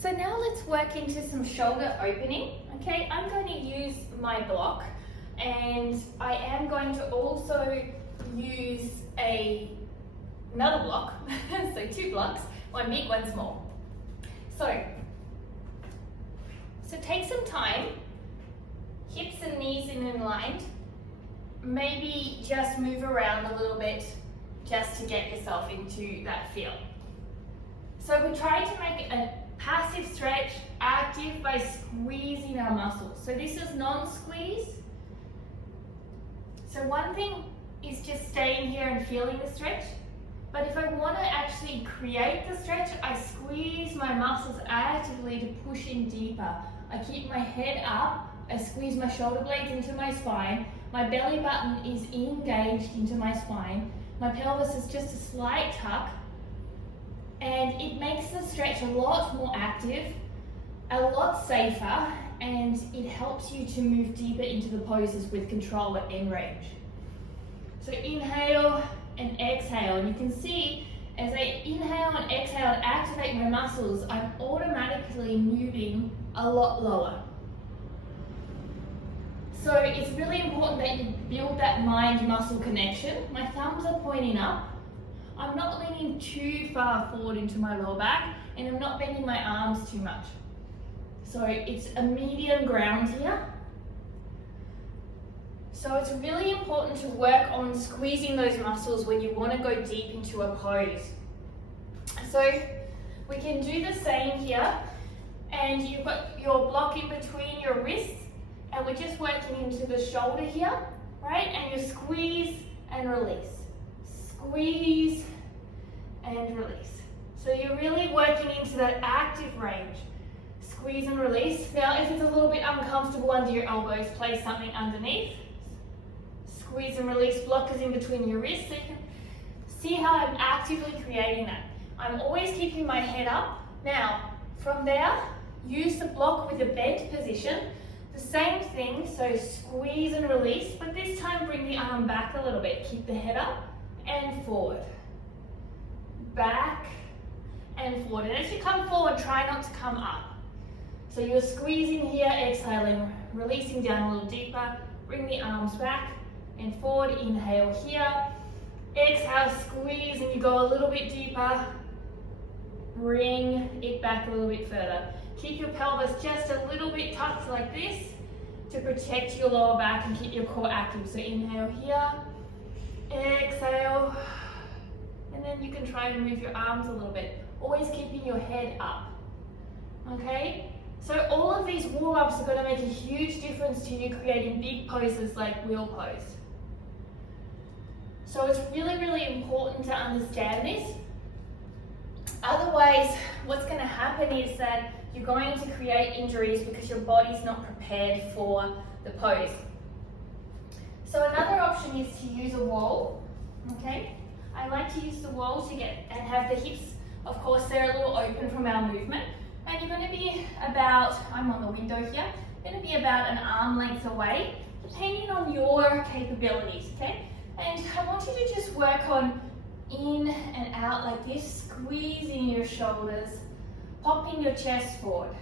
So now let's work into some shoulder opening. Okay, I'm going to use my block, and I am going to also use another block, so 2 blocks, one big, one small. So take some time, hips and knees in line, maybe just move around a little bit just to get yourself into that feel. So we're trying to make a passive stretch active by squeezing our muscles. So this is non-squeeze. So one thing is just staying here and feeling the stretch. But if I want to actually create the stretch, I squeeze my muscles actively to push in deeper. I keep my head up, I squeeze my shoulder blades into my spine, my belly button is engaged into my spine, my pelvis is just a slight tuck, and it makes the stretch a lot more active, a lot safer, and it helps you to move deeper into the poses with control at end range. So inhale and exhale, and you can see as I inhale and exhale and activate my muscles, I'm automatically moving a lot lower. So it's really important that you build that mind-muscle connection. My thumbs are pointing up. I'm not leaning too far forward into my lower back, and I'm not bending my arms too much. So it's a medium ground here. So it's really important to work on squeezing those muscles when you want to go deep into a pose. So we can do the same here, and you've got your block in between your wrists, and we're just working into the shoulder here, right? And you squeeze and release. Squeeze and release. So you're really working into that active range. Squeeze and release. Now, if it's a little bit uncomfortable under your elbows, place something underneath. Squeeze and release, blockers in between your wrists, so you can see how I'm actively creating that. I'm always keeping my head up. Now, from there, use the block with a bent position. The same thing, so squeeze and release, but this time bring the arm back a little bit. Keep the head up and forward. Back and forward. And as you come forward, try not to come up. So you're squeezing here, exhaling, releasing down a little deeper. Bring the arms back and forward. Inhale here. Exhale, squeeze, and you go a little bit deeper. Bring it back a little bit further. Keep your pelvis just a little bit tucked like this to protect your lower back and keep your core active. So inhale here, exhale, and then you can try and move your arms a little bit, always keeping your head up, okay? So all of these warm-ups are going to make a huge difference to you creating big poses like wheel pose. So it's really, really important to understand this. Otherwise, what's going to happen is that you're going to create injuries because your body's not prepared for the pose. So another option is to use a wall, okay? I like to use the wall to get and have the hips, of course, they're a little open from our movement. And you're going to be about, I'm on the window here, you're going to be about an arm length away, depending on your capabilities, okay? And I want you to just work on in and out like this, squeezing your shoulders, popping your chest forward.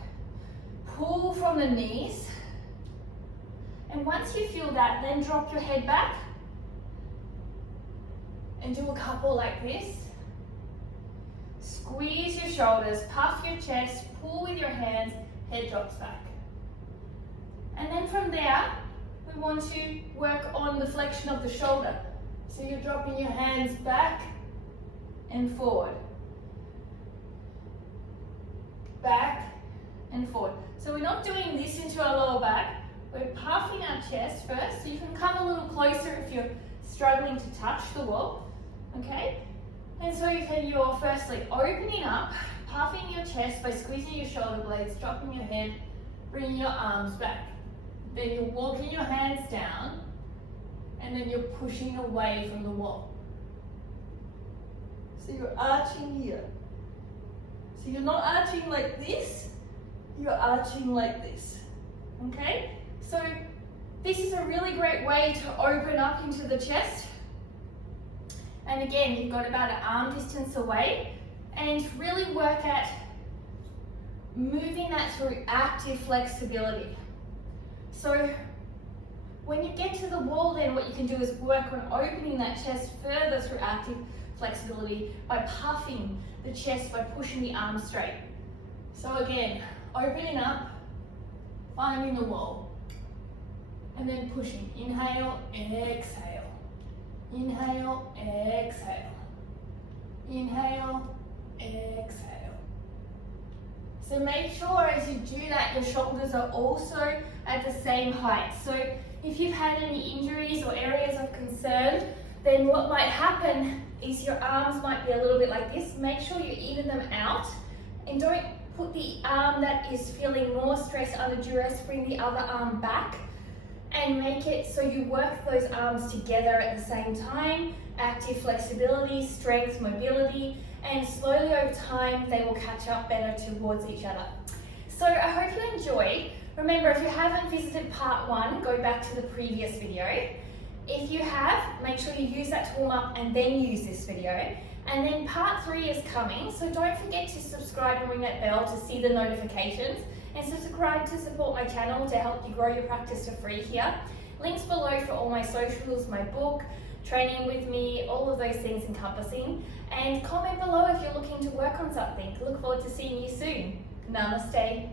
Pull from the knees. And once you feel that, then drop your head back and do a couple like this. Squeeze your shoulders, puff your chest, pull with your hands, head drops back. And then from there, we want to work on the flexion of the shoulder. So you're dropping your hands back and forward. Back and forward. So we're not doing this into our lower back. We're puffing our chest first. So you can come a little closer if you're struggling to touch the wall. Okay? And so you're firstly opening up, puffing your chest by squeezing your shoulder blades, dropping your head, bringing your arms back. Then you're walking your hands down, and then you're pushing away from the wall. So you're arching here. So you're not arching like this, you're arching like this. Okay? So this is a really great way to open up into the chest. And again, you've got about an arm distance away, and really work at moving that through active flexibility. So when you get to the wall, then what you can do is work on opening that chest further through active flexibility by puffing the chest, by pushing the arms straight. So again, opening up, finding the wall, and then pushing. Inhale, exhale. Inhale, exhale. Inhale, exhale. So make sure as you do that, your shoulders are also at the same height. So if you've had any injuries or areas of concern, then what might happen is your arms might be a little bit like this. Make sure you even them out, and don't put the arm that is feeling more stress under duress, bring the other arm back, and make it so you work those arms together at the same time. Active flexibility, strength, mobility, and slowly over time they will catch up better towards each other. So I hope you enjoyed. Remember, if you haven't visited part 1, go back to the previous video. If you have, make sure you use that to warm up and then use this video. And then part 3 is coming, so don't forget to subscribe and ring that bell to see the notifications, and subscribe to support my channel to help you grow your practice for free here. Links below for all my socials, my book, training with me, all of those things encompassing. And comment below if you're looking to work on something. Look forward to seeing you soon. Namaste.